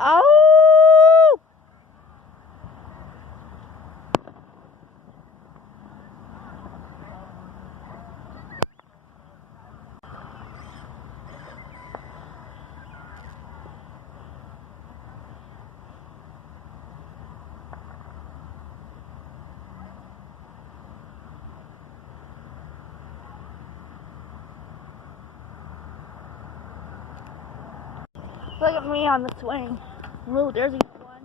Oh! Look at me on the swing. Ooh, there's a good one.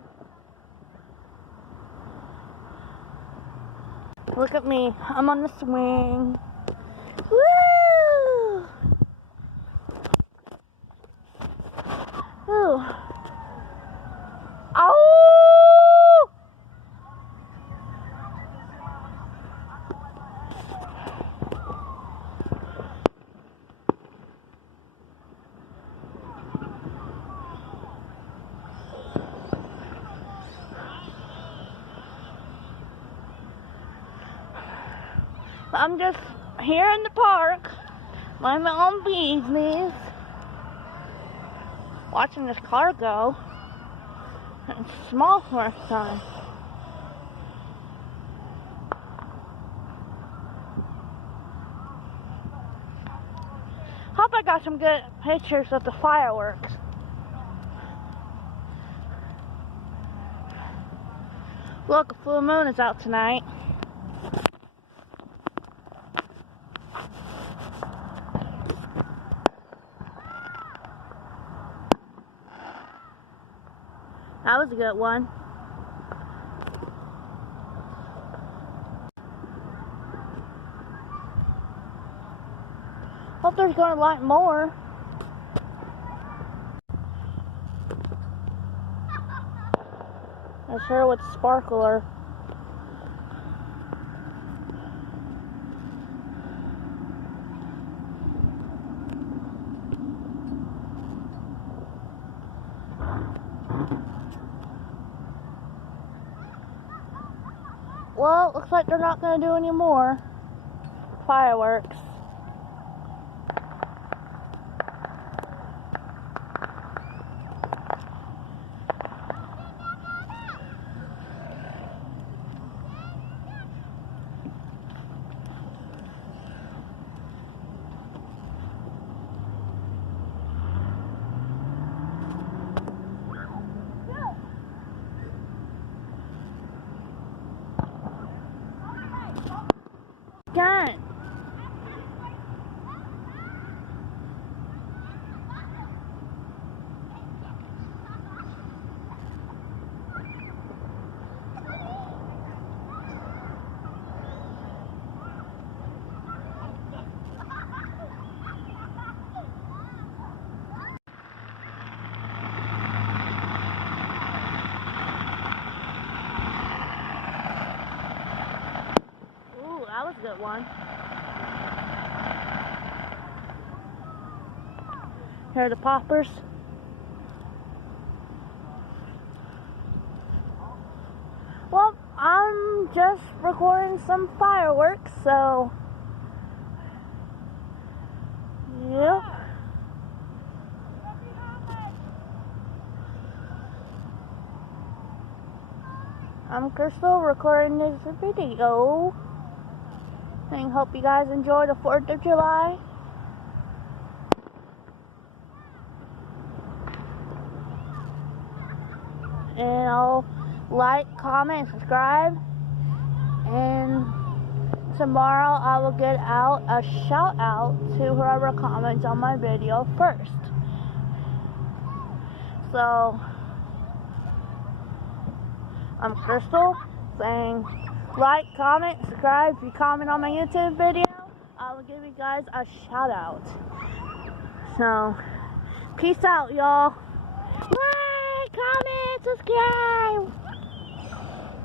Look at me. I'm on the swing. Woo! Ooh. Oh! I'm just here in the park, minding my own business, watching this car go. It's small for a sign. Hope I got some good pictures of the fireworks. Look, a full moon is out tonight. That was a good one. Hope there's gonna light more. I sure with sparkler. Well, looks like they're not going to do any more fireworks. Done. Ooh, that was a good one. Here are the poppers. Well, I'm just recording some fireworks, so yep. I'm Chrystal recording this video. And hope you guys enjoy the 4th of July. And I'll like, comment, and subscribe. And tomorrow I will get out a shout out to whoever comments on my video first. So, I'm Chrystal saying like, comment, subscribe. If you comment on my YouTube video, I will give you guys a shout out. So, peace out, y'all. Like, comment, subscribe.